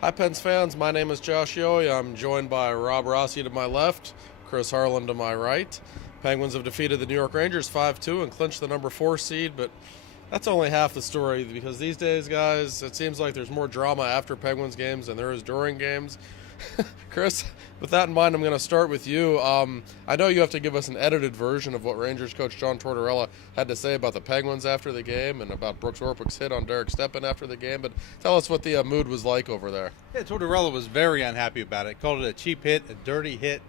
Hi, Pens fans. My name is Josh Yohe. I'm joined by Rob Rossi to my left, Chris Harlan to my right. Penguins have defeated the New York Rangers 5-2 and clinched the number 4 seed, but that's only half the story because these days, guys, it seems like there's more drama after Penguins games than there is during games. Chris, with that in mind, I'm going to start with you. I know you have to give us an edited version of what Rangers coach John Tortorella had to say about the Penguins after the game and about Brooks Orpik's hit on Derek Stepan after the game, but tell us what the mood was like over there. Yeah, Tortorella was very unhappy about it. Called it a cheap hit, a dirty hit,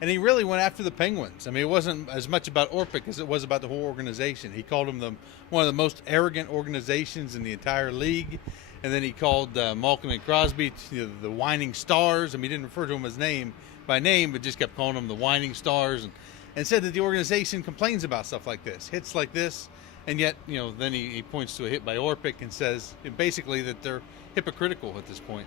and he really went after the Penguins. I mean, it wasn't as much about Orpik as it was about the whole organization. He called them one of the most arrogant organizations in the entire league. And then he called Malkin and Crosby the whining stars. I mean, he didn't refer to them by name, but just kept calling them the whining stars, and said that the organization complains about stuff like this, hits like this, and yet, then he points to a hit by Orpik and says basically that they're hypocritical at this point.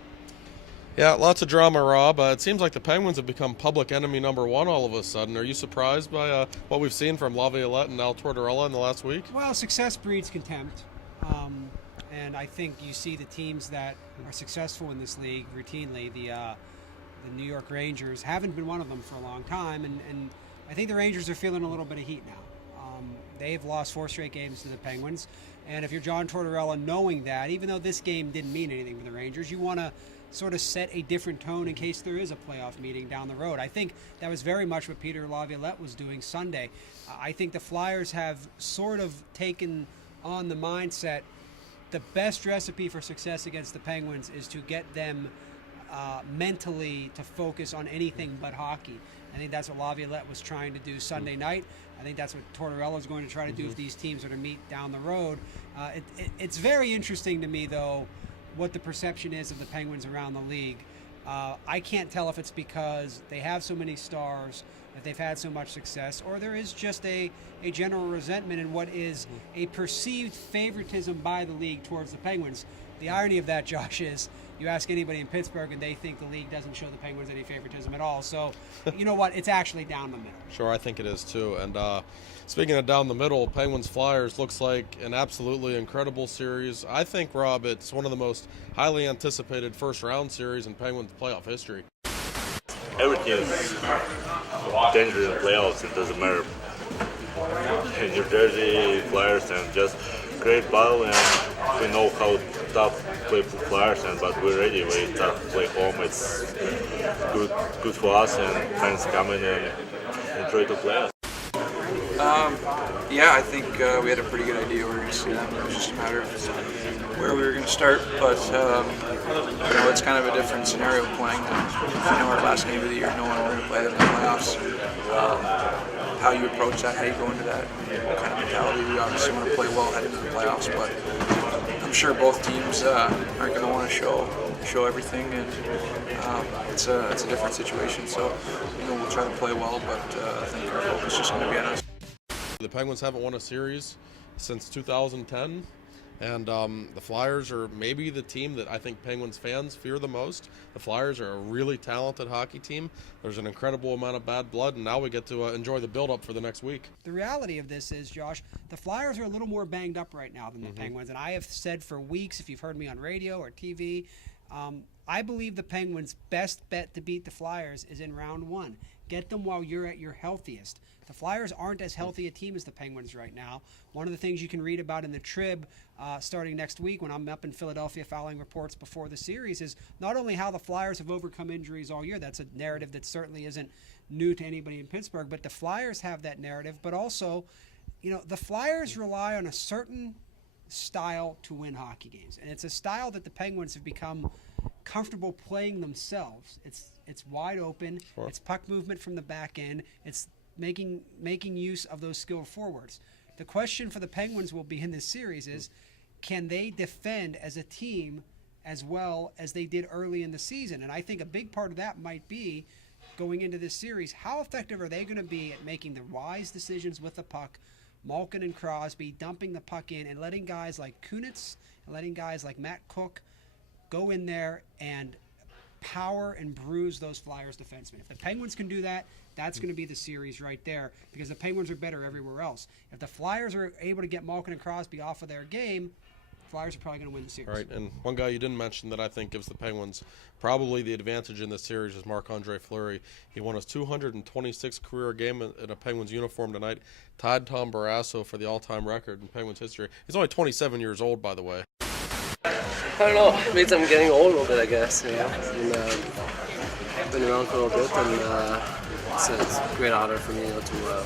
Yeah, lots of drama, Rob. It seems like the Penguins have become public enemy number one all of a sudden. Are you surprised by what we've seen from Laviolette and now Tortorella in the last week? Well, success breeds contempt. And I think you see the teams that are successful in this league routinely. The New York Rangers haven't been one of them for a long time, and I think the Rangers are feeling a little bit of heat now. They've lost 4 straight games to the Penguins, and if you're John Tortorella, knowing that, even though this game didn't mean anything for the Rangers, you want to sort of set a different tone in case there is a playoff meeting down the road. I think that was very much what Peter Laviolette was doing Sunday. I think the Flyers have sort of taken on the mindset. The best recipe for success against the Penguins is to get them mentally to focus on anything but hockey. I think that's what Laviolette was trying to do Sunday night. I think that's what Tortorella is going to try to do if these teams are to meet down the road. It's very interesting to me, though, what the perception is of the Penguins around the league. I can't tell if it's because they have so many stars, that they've had so much success, or there is just a general resentment in what is a perceived favoritism by the league towards the Penguins. The irony of that, Josh, is you ask anybody in Pittsburgh and they think the league doesn't show the Penguins any favoritism at all. So, you know what? It's actually down the middle. Sure, I think it is too. And speaking of down the middle, Penguins-Flyers looks like an absolutely incredible series. I think, Rob, it's one of the most highly anticipated first-round series in Penguins playoff history. Every team is dangerous in playoffs. It doesn't matter. In New Jersey, Flyers, and just great battle, and we know how tough play for Flyers, but we're ready. We tough play home. It's good for us, and fans come in and enjoy the playoffs. Yeah, I think we had a pretty good idea where we were going to see them. It was just a matter of where we were going to start. But it's kind of a different scenario playing our last game of the year, knowing we're going to play them in the playoffs. How you approach that, how you go into that, what kind of mentality. We obviously want to play well heading into the playoffs, but I'm sure both teams aren't going to want to show everything, and it's a different situation. So we'll try to play well, but I think our focus is just going to be on us. The Penguins haven't won a series since 2010, and the Flyers are maybe the team that I think Penguins fans fear the most. The Flyers are a really talented hockey team. There's an incredible amount of bad blood, and now we get to enjoy the build-up for the next week. The reality of this is, Josh, the Flyers are a little more banged up right now than the Penguins, and I have said for weeks, if you've heard me on radio or TV, I believe the Penguins' best bet to beat the Flyers is in round 1. Get them while you're at your healthiest. The Flyers aren't as healthy a team as the Penguins right now. One of the things you can read about in the Trib starting next week when I'm up in Philadelphia filing reports before the series is not only how the Flyers have overcome injuries all year. That's a narrative that certainly isn't new to anybody in Pittsburgh, but the Flyers have that narrative. But also, the Flyers rely on a certain style to win hockey games, and it's a style that the Penguins have become comfortable playing themselves. It's wide open. Sure. It's puck movement from the back end. It's making use of those skilled forwards. The question for the Penguins will be in this series is, can they defend as a team as well as they did early in the season? And I think a big part of that might be going into this series, how effective are they going to be at making the wise decisions with the puck, Malkin and Crosby dumping the puck in and letting guys like Kunitz and letting guys like Matt Cook go in there and power and bruise those Flyers defensemen. If the Penguins can do that, that's going to be the series right there, because the Penguins are better everywhere else. If the Flyers are able to get Malkin and Crosby off of their game, Flyers are probably going to win the series. Right, and one guy you didn't mention that I think gives the Penguins probably the advantage in this series is Marc-Andre Fleury. He won his 226th career game in a Penguins uniform tonight, tied Tom Barrasso for the all-time record in Penguins history. He's only 27 years old, by the way. I don't know. It means I'm getting old a little bit, I guess. You know, and, been around for a little bit, and it's a great honor for me, you know, to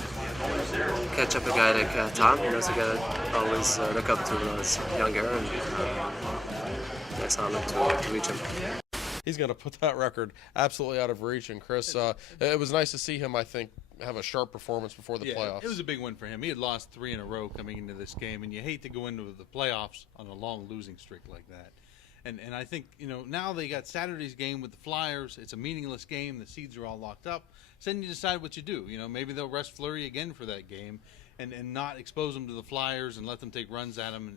catch up a guy like Tom. You know, it's a guy I always look up to when I was younger, and nice honor to reach him. He's going to put that record absolutely out of reach. And Chris, it was nice to see him, I think, have a sharp performance before the playoffs. It was a big win for him. He had lost 3 in a row coming into this game, and you hate to go into the playoffs on a long losing streak like that. And I think, you know, now they got Saturday's game with the Flyers. It's a meaningless game. The seeds are all locked up. So then you decide what you do. You know, maybe they'll rest Fleury again for that game and not expose them to the Flyers and let them take runs at them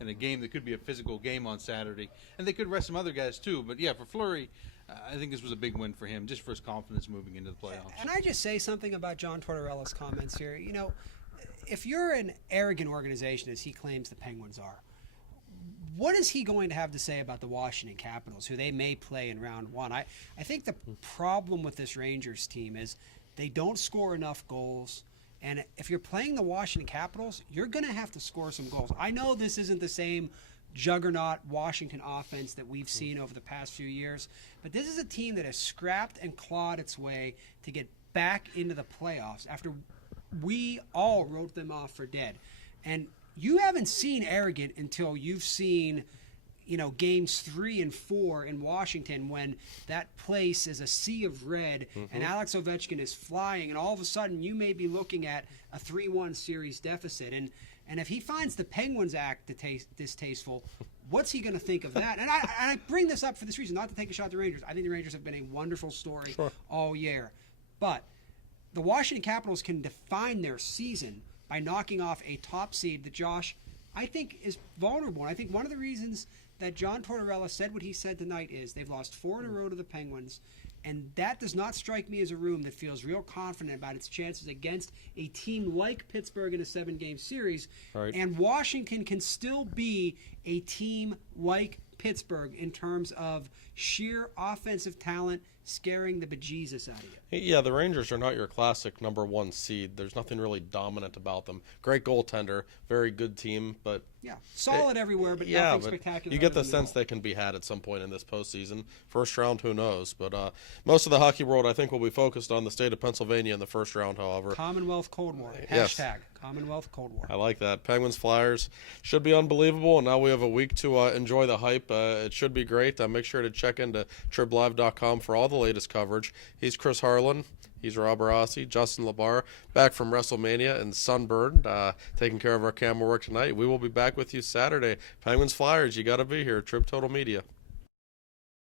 in a game that could be a physical game on Saturday. And they could rest some other guys too. But, yeah, for Fleury, I think this was a big win for him just for his confidence moving into the playoffs. And I just say something about John Tortorella's comments here. You know, if you're an arrogant organization, as he claims the Penguins are, what is he going to have to say about the Washington Capitals, who they may play in round 1? I think the problem with this Rangers team is they don't score enough goals. And if you're playing the Washington Capitals, you're going to have to score some goals. I know this isn't the same juggernaut Washington offense that we've seen over the past few years, but this is a team that has scrapped and clawed its way to get back into the playoffs after we all wrote them off for dead. And you haven't seen arrogant until you've seen, you know, games 3 and 4 in Washington when that place is a sea of red and Alex Ovechkin is flying, and all of a sudden you may be looking at a 3-1 series deficit. And if he finds the Penguins act distasteful, what's he going to think of that? And I bring this up for this reason, not to take a shot at the Rangers. I think the Rangers have been a wonderful story all year. But the Washington Capitals can define their season by knocking off a top seed that, Josh, I think is vulnerable. And I think one of the reasons that John Tortorella said what he said tonight is they've lost 4 in a row to the Penguins, and that does not strike me as a room that feels real confident about its chances against a team like Pittsburgh in a 7-game series. Right. And Washington can still be a team like Pittsburgh in terms of sheer offensive talent scaring the bejesus out of you. Yeah, the Rangers are not your classic number 1 seed. There's nothing really dominant about them. Great goaltender, very good team, but yeah, solid everywhere, but yeah, nothing but spectacular. you get the other than sense they can be had at some point in this postseason. First round, who knows? But most of the hockey world, I think, will be focused on the state of Pennsylvania in the first round, however. Commonwealth Cold War. Yes. Hashtag Commonwealth Cold War. I like that. Penguins Flyers should be unbelievable, and now we have a week to enjoy the hype. It should be great. Make sure to check into triblive.com for all the latest coverage. He's Chris Harlan. He's Rob Rossi, Justin LeBar, back from WrestleMania and sunburned, taking care of our camera work tonight. We will be back with you Saturday. Penguins Flyers, you got to be here. Trib Total Media.